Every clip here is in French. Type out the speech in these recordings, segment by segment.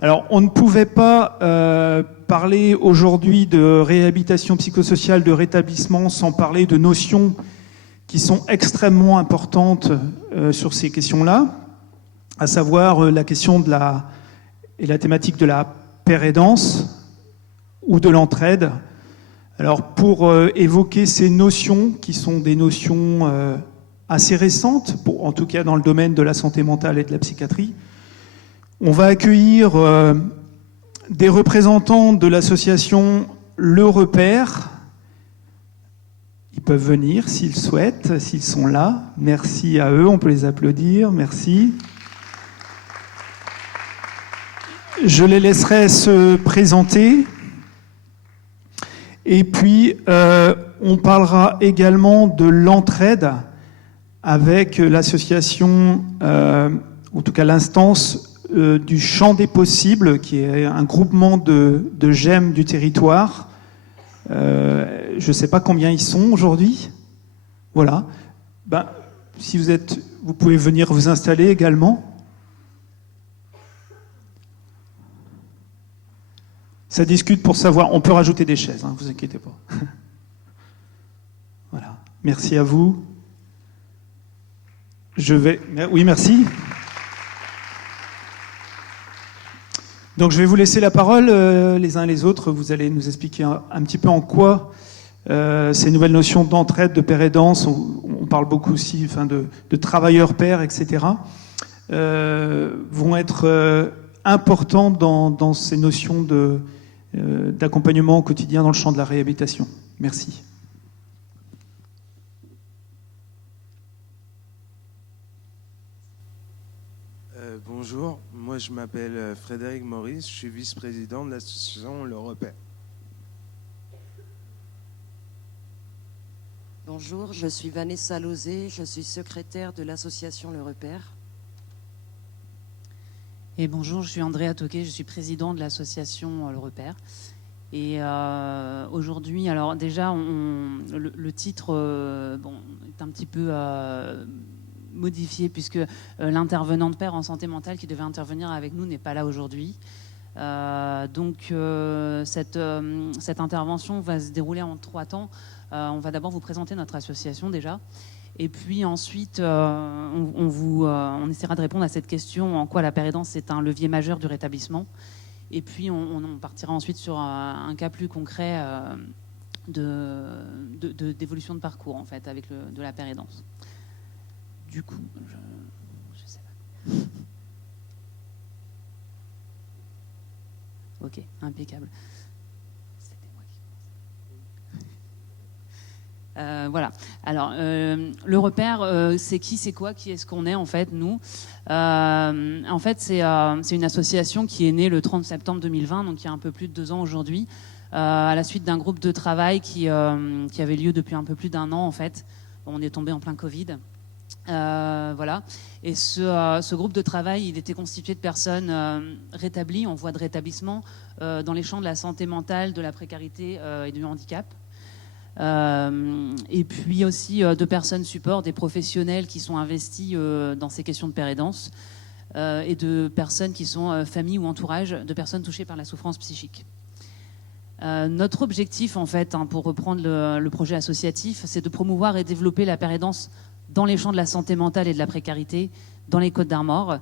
Alors, on ne pouvait pas parler aujourd'hui de réhabilitation psychosociale, de rétablissement, sans parler de notions qui sont extrêmement importantes sur ces questions-là, à savoir la question de la thématique de la pair-aidance ou de l'entraide. Alors, pour évoquer ces notions, qui sont des notions assez récentes, en tout cas dans le domaine de la santé mentale et de la psychiatrie, on va accueillir des représentants de l'association Le Repère. Ils peuvent venir s'ils souhaitent, s'ils sont là. Merci à eux, on peut les applaudir. Merci. Je les laisserai se présenter. Et puis, on parlera également de l'entraide avec l'association, en tout cas l'instance du Champ des Possibles, qui est un groupement de GEM du territoire. Je ne sais pas combien ils sont aujourd'hui. Voilà. Si vous êtes, vous pouvez venir vous installer également. Ça discute pour savoir. On peut rajouter des chaises, hein, vous inquiétez pas. Voilà. Merci à vous. Oui, merci. Donc je vais vous laisser la parole, les uns et les autres. Vous allez nous expliquer un petit peu en quoi ces nouvelles notions d'entraide, de pair-aidance, on parle beaucoup aussi de travailleurs pairs, etc., vont être importants dans ces notions d'accompagnement au quotidien dans le champ de la réhabilitation. Merci. Bonjour, moi je m'appelle Frédéric Maurice, je suis vice-président de l'association Le Repère. Bonjour, je suis Vanessa Lauzé, je suis secrétaire de l'association Le Repère. Et bonjour, je suis Andrea Toquet, je suis président de l'association Le Repère. Et aujourd'hui, alors déjà, le titre est un petit peu modifié puisque l'intervenant de pair en santé mentale qui devait intervenir avec nous n'est pas là aujourd'hui. Donc cette intervention va se dérouler en 3 temps. On va d'abord vous présenter notre association déjà. Et puis ensuite, on essaiera de répondre à cette question, en quoi la pair-aidance est un levier majeur du rétablissement. Et puis on partira ensuite sur un cas plus concret d'évolution de parcours en fait, avec de la pair-aidance. Du coup, je sais pas. Ok, impeccable. C'était moi qui commençais. Voilà. Alors, le repère, c'est qui, c'est quoi, qui est-ce qu'on est en fait, nous. En fait, c'est une association qui est née le 30 septembre 2020, donc il y a un peu plus de 2 ans aujourd'hui, à la suite d'un groupe de travail qui avait lieu depuis un peu plus d'1 an en fait. On est tombé en plein Covid. Voilà. Et ce groupe de travail, il était constitué de personnes rétablies, en voie de rétablissement, dans les champs de la santé mentale, de la précarité et du handicap. Et puis aussi de personnes support, des professionnels qui sont investis dans ces questions de pair-aidance et de personnes qui sont familles ou entourage de personnes touchées par la souffrance psychique. Notre objectif, en fait, pour reprendre le projet associatif, c'est de promouvoir et développer la pair-aidance dans les champs de la santé mentale et de la précarité, dans les Côtes-d'Armor,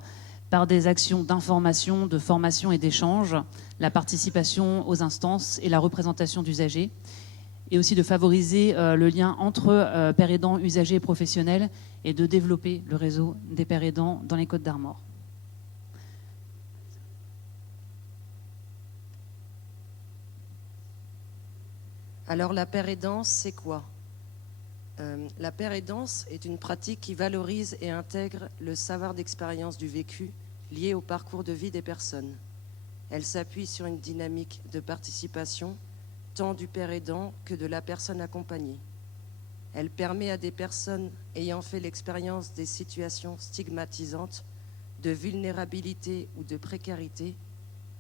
par des actions d'information, de formation et d'échange, la participation aux instances et la représentation d'usagers, et aussi de favoriser le lien entre pairs aidants, usagers et professionnels, et de développer le réseau des pairs aidants dans les Côtes-d'Armor. Alors la pair-aidance, c'est quoi ? La pair-aidance est une pratique qui valorise et intègre le savoir d'expérience du vécu lié au parcours de vie des personnes. Elle s'appuie sur une dynamique de participation tant du pair aidant que de la personne accompagnée. Elle permet à des personnes ayant fait l'expérience des situations stigmatisantes, de vulnérabilité ou de précarité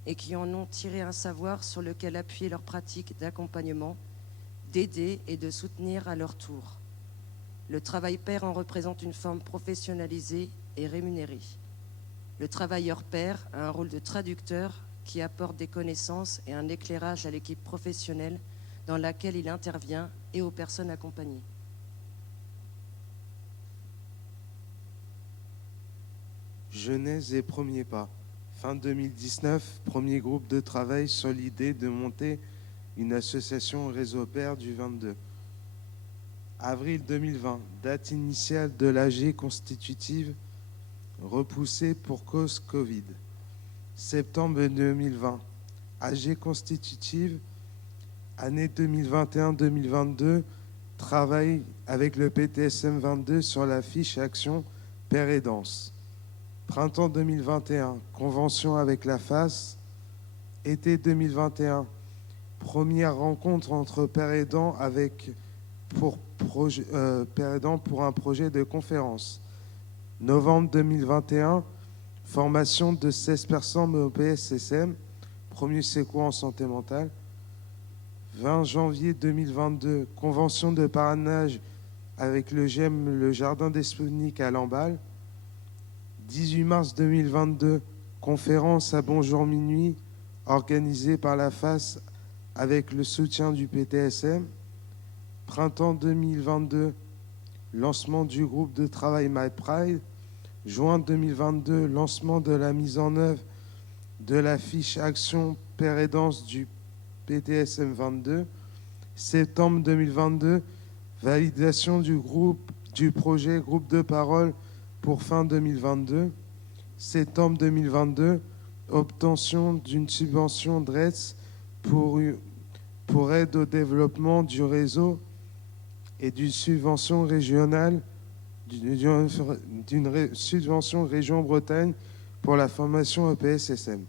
et qui en ont tiré un savoir sur lequel appuyer leur pratique d'accompagnement, d'aider et de soutenir à leur tour. Le travail pair en représente une forme professionnalisée et rémunérée. Le travailleur pair a un rôle de traducteur qui apporte des connaissances et un éclairage à l'équipe professionnelle dans laquelle il intervient et aux personnes accompagnées. Genèse et premiers pas. Fin 2019, premier groupe de travail sur l'idée de monter une association réseau pair du 22. Avril 2020, date initiale de l'AG constitutive repoussée pour cause Covid. Septembre 2020, AG constitutive, année 2021-2022, travail avec le PTSM 22 sur la fiche action Père et Danse. Printemps 2021, convention avec la FAS. Été 2021, première rencontre entre pères aidants pères aidants pour un projet de conférence. Novembre 2021, formation de 16 personnes au PSSM, premier secours en santé mentale. 20 janvier 2022, convention de parrainage avec le GEM, le Jardin des Spoutniks à Lamballe. 18 mars 2022, conférence à Bonjour Minuit, organisée par la FAS avec le soutien du PTSM. Printemps 2022, lancement du groupe de travail MyPride. Juin 2022, lancement de la mise en œuvre de la fiche action Père et Danse du PTSM 22. Septembre 2022, validation du projet groupe de parole pour fin 2022. Septembre 2022, obtention d'une subvention DRETS pour aide au développement du réseau et d'une subvention régionale, d'une subvention région Bretagne pour la formation au PSSM.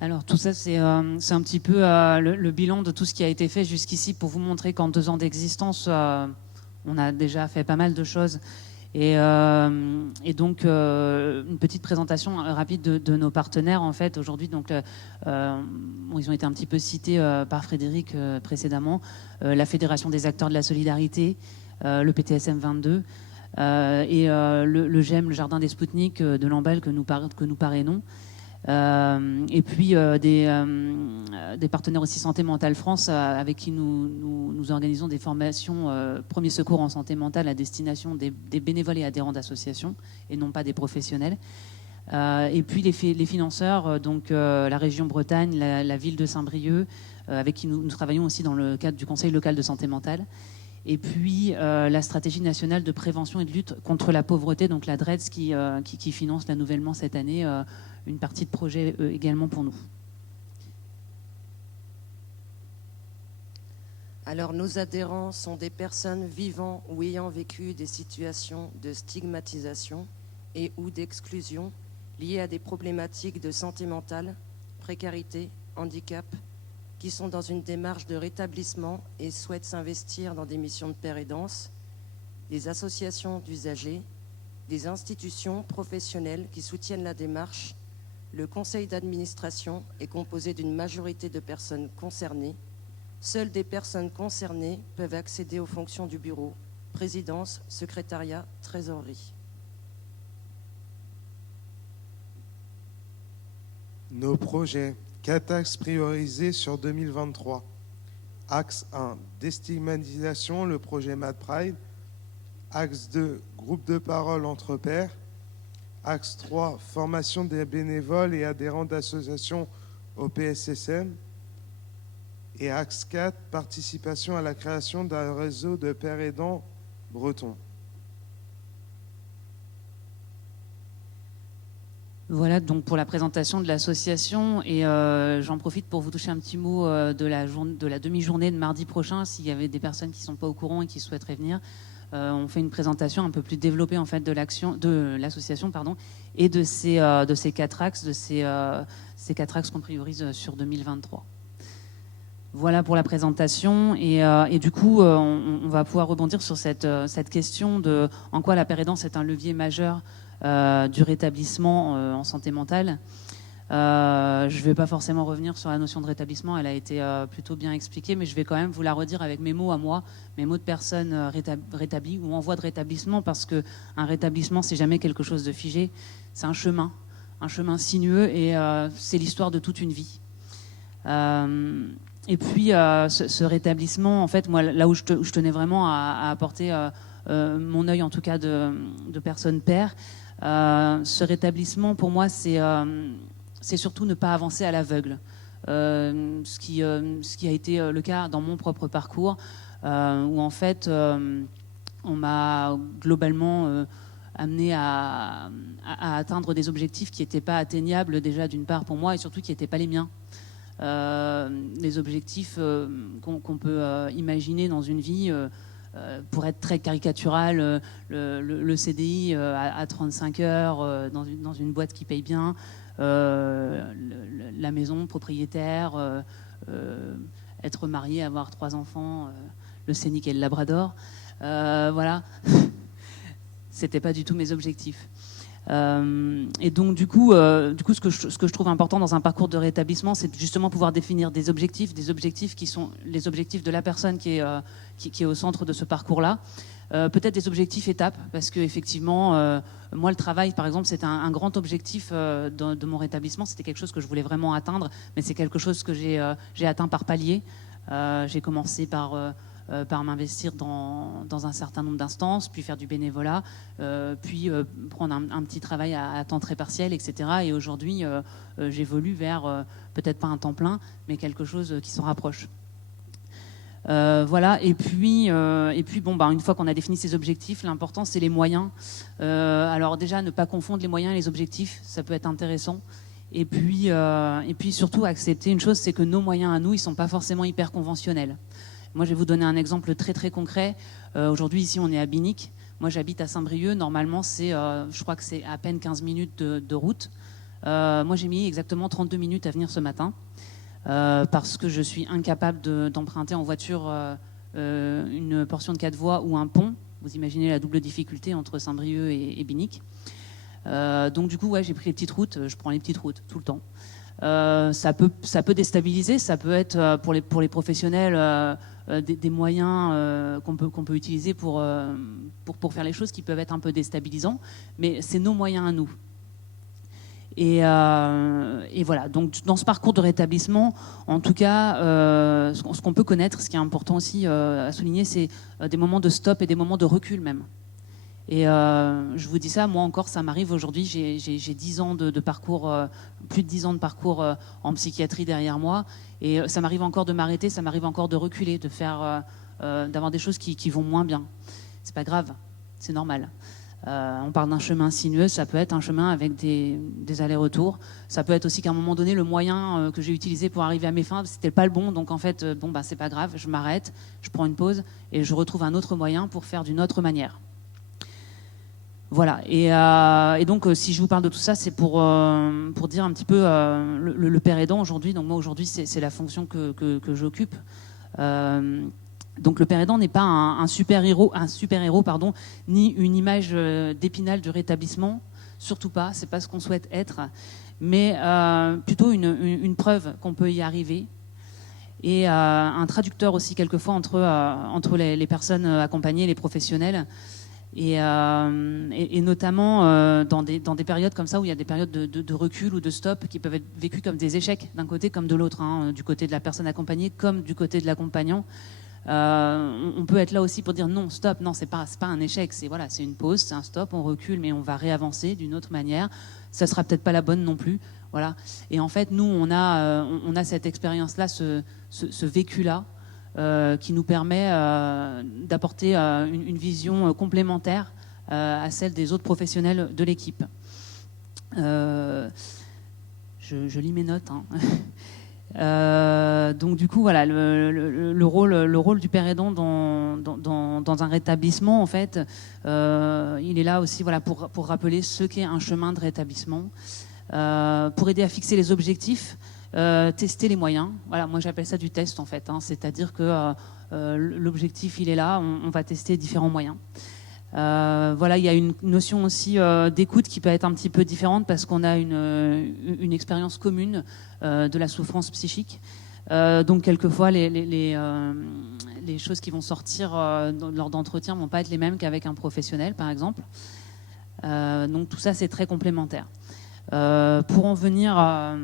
Alors tout ça, c'est un petit peu le bilan de tout ce qui a été fait jusqu'ici pour vous montrer qu'en 2 ans d'existence, on a déjà fait pas mal de choses. Et donc, une petite présentation rapide de nos partenaires, en fait, aujourd'hui. Donc, ils ont été un petit peu cités par Frédéric précédemment. La Fédération des acteurs de la solidarité, le PTSM 22, et le GEM, le Jardin des Spoutniks de Lamballe que nous parrainons. Et puis des partenaires aussi Santé Mentale France avec qui nous organisons des formations premiers secours en santé mentale à destination des bénévoles et adhérents d'associations et non pas des professionnels. Et puis les financeurs, donc la région Bretagne, la ville de Saint-Brieuc, avec qui nous travaillons aussi dans le cadre du Conseil local de santé mentale. Et puis la stratégie nationale de prévention et de lutte contre la pauvreté, donc la DRETS qui finance là nouvellement cette année une partie de projet également pour nous. Alors nos adhérents sont des personnes vivant ou ayant vécu des situations de stigmatisation et ou d'exclusion liées à des problématiques de santé mentale, précarité, handicap, qui sont dans une démarche de rétablissement et souhaitent s'investir dans des missions de père et danse, des associations d'usagers, des institutions professionnelles qui soutiennent la démarche. Le conseil d'administration est composé d'une majorité de personnes concernées. Seules des personnes concernées peuvent accéder aux fonctions du bureau, présidence, secrétariat, trésorerie. Nos projets. 4 axes priorisés sur 2023. Axe 1, déstigmatisation, le projet MyPride. Axe 2, groupe de parole entre pairs. Axe 3, formation des bénévoles et adhérents d'associations au PSSM. Et axe 4, participation à la création d'un réseau de pères aidants bretons. Voilà donc pour la présentation de l'association et j'en profite pour vous toucher un petit mot de la demi-journée de mardi prochain. S'il y avait des personnes qui ne sont pas au courant et qui souhaiteraient venir, on fait une présentation un peu plus développée en fait de l'association et de ces 4 axes, ces 4 axes qu'on priorise sur 2023. Voilà pour la présentation et du coup on va pouvoir rebondir sur cette question de en quoi la père aidance est un levier majeur du rétablissement en santé mentale. Je ne vais pas forcément revenir sur la notion de rétablissement, elle a été plutôt bien expliquée, mais je vais quand même vous la redire avec mes mots à moi, mes mots de personnes rétablies ou en voie de rétablissement, parce qu'un rétablissement, c'est jamais quelque chose de figé, c'est un chemin sinueux, et c'est l'histoire de toute une vie. Et puis, ce rétablissement, en fait, moi, là où je tenais vraiment à apporter mon œil, en tout cas, de personne père, ce rétablissement, pour moi, c'est surtout ne pas avancer à l'aveugle. Ce qui a été le cas dans mon propre parcours, où en fait, on m'a globalement amené à atteindre des objectifs qui n'étaient pas atteignables déjà d'une part pour moi, et surtout qui n'étaient pas les miens. Les objectifs qu'on peut imaginer dans une vie, pour être très caricatural, le CDI à 35 heures dans une boîte qui paye bien, la maison propriétaire, être marié, avoir 3 enfants, le scénic et le labrador, voilà. C'était pas du tout mes objectifs. Et donc du coup, ce que je trouve important dans un parcours de rétablissement, c'est justement pouvoir définir des objectifs qui sont les objectifs de la personne qui est au centre de ce parcours-là. Peut-être des objectifs étapes, parce que effectivement, moi le travail, par exemple, c'était un grand objectif de mon rétablissement. C'était quelque chose que je voulais vraiment atteindre, mais c'est quelque chose que j'ai atteint par paliers. J'ai commencé par m'investir dans un certain nombre d'instances, puis faire du bénévolat, puis prendre un petit travail à temps très partiel, etc. Et aujourd'hui, j'évolue vers peut-être pas un temps plein, mais quelque chose qui s'en rapproche. Voilà. Et puis bon, une fois qu'on a défini ces objectifs, l'important c'est les moyens. Alors déjà, ne pas confondre les moyens et les objectifs, ça peut être intéressant. Et puis surtout accepter une chose, c'est que nos moyens à nous, ils sont pas forcément hyper conventionnels. Moi, je vais vous donner un exemple très très concret. Aujourd'hui, ici, on est à Binic. Moi, j'habite à Saint-Brieuc. Normalement, je crois que c'est à peine 15 minutes de route. Moi, j'ai mis exactement 32 minutes à venir ce matin parce que je suis incapable d'emprunter en voiture une portion de 4 voies ou un pont. Vous imaginez la double difficulté entre Saint-Brieuc et Binic. Donc, du coup, ouais, j'ai pris les petites routes. Je prends les petites routes tout le temps. Ça peut déstabiliser. Ça peut être pour les professionnels des moyens qu'on peut utiliser pour faire les choses qui peuvent être un peu déstabilisants, mais c'est nos moyens à nous. Et voilà, donc dans ce parcours de rétablissement, en tout cas, ce qu'on peut connaître, ce qui est important aussi à souligner, c'est des moments de stop et des moments de recul même. Et je vous dis ça, moi encore, ça m'arrive aujourd'hui, j'ai 10 ans de parcours, plus de 10 ans de parcours en psychiatrie derrière moi, et ça m'arrive encore de m'arrêter, ça m'arrive encore de reculer, de faire, d'avoir des choses qui vont moins bien. C'est pas grave, c'est normal. On parle d'un chemin sinueux, ça peut être un chemin avec des allers-retours. Ça peut être aussi qu'à un moment donné, le moyen que j'ai utilisé pour arriver à mes fins, c'était pas le bon, donc en fait, c'est pas grave, je m'arrête, je prends une pause, et je retrouve un autre moyen pour faire d'une autre manière. Voilà, et donc si je vous parle de tout ça, c'est pour dire un petit peu le père aidant aujourd'hui. Donc moi aujourd'hui, c'est la fonction que j'occupe. Donc le père aidant n'est pas un super héros, ni une image d'Épinal du rétablissement, surtout pas. C'est pas ce qu'on souhaite être, mais plutôt une preuve qu'on peut y arriver. Et un traducteur aussi quelquefois entre les personnes accompagnées, les professionnels. Et notamment dans des périodes comme ça où il y a des périodes de recul ou de stop qui peuvent être vécues comme des échecs d'un côté comme de l'autre, du côté de la personne accompagnée comme du côté de l'accompagnant. On peut être là aussi pour dire non, stop, non, c'est pas un échec, c'est une pause, c'est un stop, on recule, mais on va réavancer d'une autre manière. Ça sera peut-être pas la bonne non plus, voilà. Et en fait, nous, on a cette expérience-là, ce vécu-là. Qui nous permet d'apporter une vision complémentaire à celle des autres professionnels de l'équipe. Je lis mes notes. Donc du coup, voilà, le rôle du père aidant dans un rétablissement, en fait, il est là aussi pour rappeler ce qu'est un chemin de rétablissement, pour aider à fixer les objectifs, tester les moyens. Voilà, moi j'appelle ça du test en fait, c'est-à-dire que l'objectif il est là, on va tester différents moyens. Voilà, il y a une notion aussi d'écoute qui peut être un petit peu différente parce qu'on a une expérience commune de la souffrance psychique. Donc quelquefois, les choses qui vont sortir lors d'entretiens ne vont pas être les mêmes qu'avec un professionnel, par exemple. Donc tout ça, c'est très complémentaire. Pour en venir à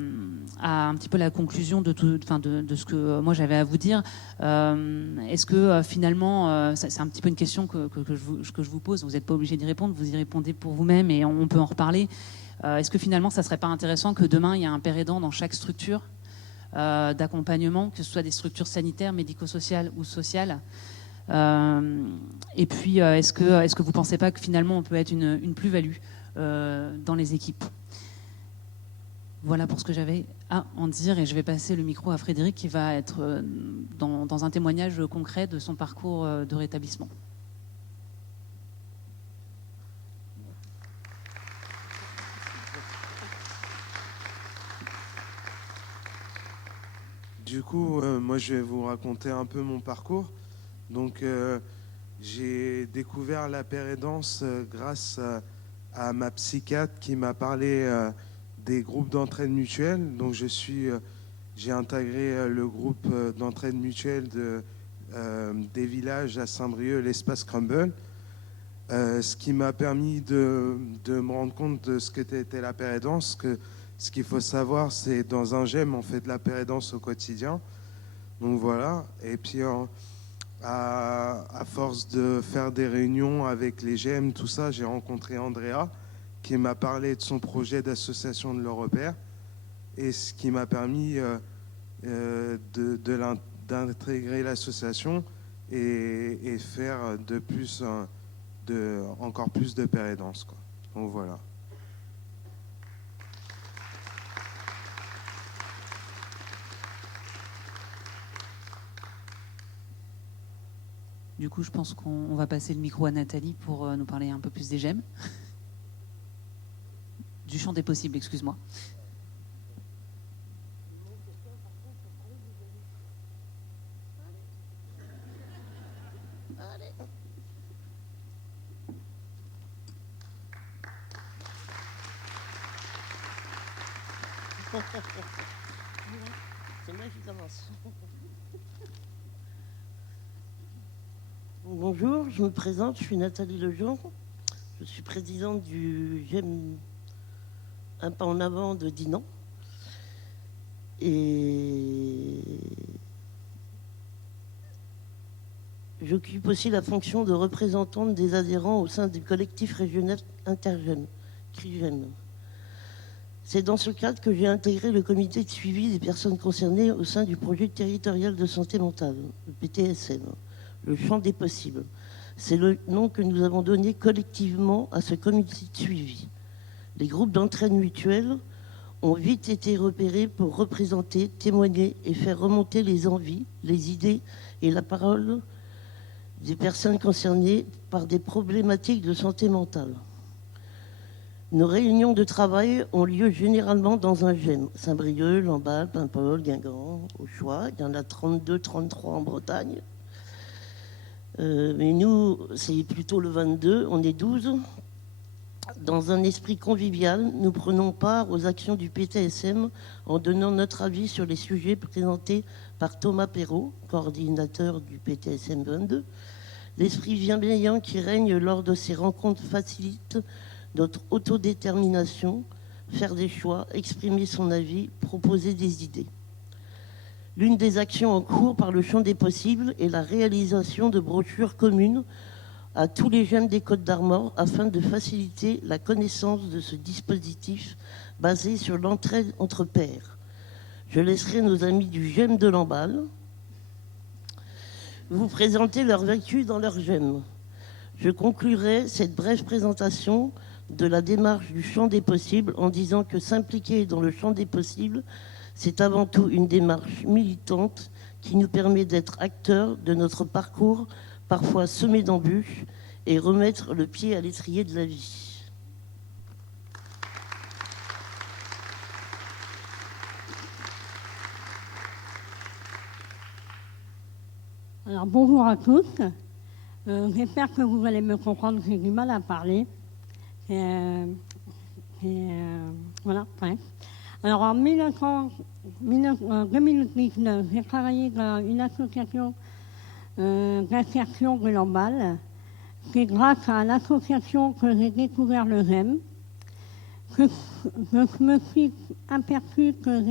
un petit peu la conclusion de ce que moi j'avais à vous dire, est-ce que finalement, c'est un petit peu une question que je vous pose, vous n'êtes pas obligé d'y répondre, vous y répondez pour vous-même et on peut en reparler. Est-ce que finalement, ça ne serait pas intéressant que demain, il y ait un père aidant dans chaque structure d'accompagnement, que ce soit des structures sanitaires, médico-sociales ou sociales? Et puis, est-ce que vous ne pensez pas que finalement, on peut être une plus-value dans les équipes? Voilà pour ce que j'avais à en dire et je vais passer le micro à Frédéric qui va être dans un témoignage concret de son parcours de rétablissement. Du coup, moi je vais vous raconter un peu mon parcours. Donc j'ai découvert la pérédance grâce à ma psychiatre qui m'a parlé des groupes d'entraide mutuelle. Donc j'ai intégré le groupe d'entraide mutuelle des villages à Saint-Brieuc, l'espace Crumble, ce qui m'a permis de me rendre compte de ce qu'était la pérédance. Ce qu'il faut savoir, c'est dans un GEM, on fait de la pérédance au quotidien. Donc voilà. Et puis à force de faire des réunions avec les GEM, tout ça, j'ai rencontré Andrea, qui m'a parlé de son projet d'association de l'Europère et ce qui m'a permis d'intégrer l'association et faire encore plus de pérédance, quoi. Donc voilà. Du coup, je pense qu'on va passer le micro à Nathalie pour nous parler un peu plus des GEM. Du champ des possibles, excuse-moi. C'est moi qui commence. Bonjour, je me présente, je suis Nathalie Lejean. Je suis présidente du GEM Un pas en avant de Dinan. Et j'occupe aussi la fonction de représentante des adhérents au sein du collectif régional Intergem, CRIGEM. C'est dans ce cadre que j'ai intégré le comité de suivi des personnes concernées au sein du projet territorial de santé mentale, le PTSM, le champ des possibles. C'est le nom que nous avons donné collectivement à ce comité de suivi. Les groupes d'entraide mutuelle ont vite été repérés pour représenter, témoigner et faire remonter les envies, les idées et la parole des personnes concernées par des problématiques de santé mentale. Nos réunions de travail ont lieu généralement dans un GEM. Saint-Brieuc, Lamballe, Paimpol, Guingamp, au choix. Il y en a 32, 33 en Bretagne. Mais nous, c'est plutôt le 22, on est 12. Dans un esprit convivial, nous prenons part aux actions du PTSM en donnant notre avis sur les sujets présentés par Thomas Perrault, coordinateur du PTSM 22. L'esprit bienveillant qui règne lors de ces rencontres facilite notre autodétermination, faire des choix, exprimer son avis, proposer des idées. L'une des actions en cours par le champ des possibles est la réalisation de brochures communes à tous les jeunes des Côtes d'Armor afin de faciliter la connaissance de ce dispositif basé sur l'entraide entre pairs. Je laisserai nos amis du GEM de Lamballe vous présenter leurs vécus dans leur GEM. Je conclurai cette brève présentation de la démarche du champ des possibles en disant que s'impliquer dans le champ des possibles, c'est avant tout une démarche militante qui nous permet d'être acteurs de notre parcours, parfois semé d'embûches, et remettre le pied à l'étrier de la vie. Alors bonjour à tous. J'espère que vous allez me comprendre, j'ai du mal à parler. Voilà, bref. Alors en 2019, j'ai travaillé dans une association d'insertion globale. C'est grâce à l'association que j'ai découvert le GEM, que je me suis aperçue que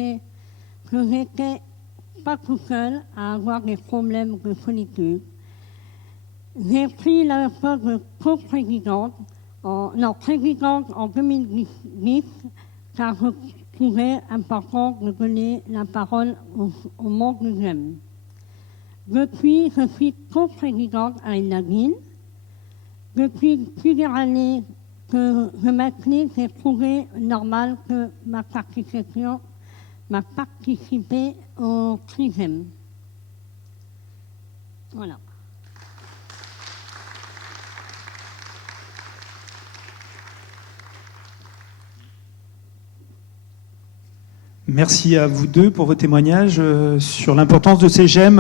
j'étais pas tout seul à avoir des problèmes de solitude. J'ai pris la poste de co-présidente, présidente en 2010, car je trouvais important de donner la parole au monde du GEM. Depuis, je suis co-présidente à Nadine. Depuis plusieurs années que je m'implique, j'ai trouvé normal que ma participer au CRIGEM. Voilà. Merci à vous deux pour vos témoignages sur l'importance de ces GEM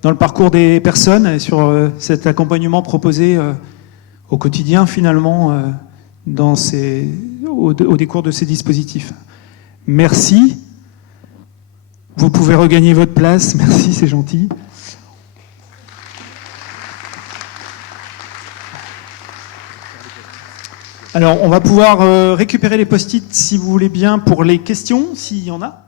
dans le parcours des personnes et sur cet accompagnement proposé au quotidien finalement au décours de ces dispositifs. Merci. Vous pouvez regagner votre place. Merci, c'est gentil. Alors, on va pouvoir récupérer les post-it si vous voulez bien pour les questions, s'il y en a.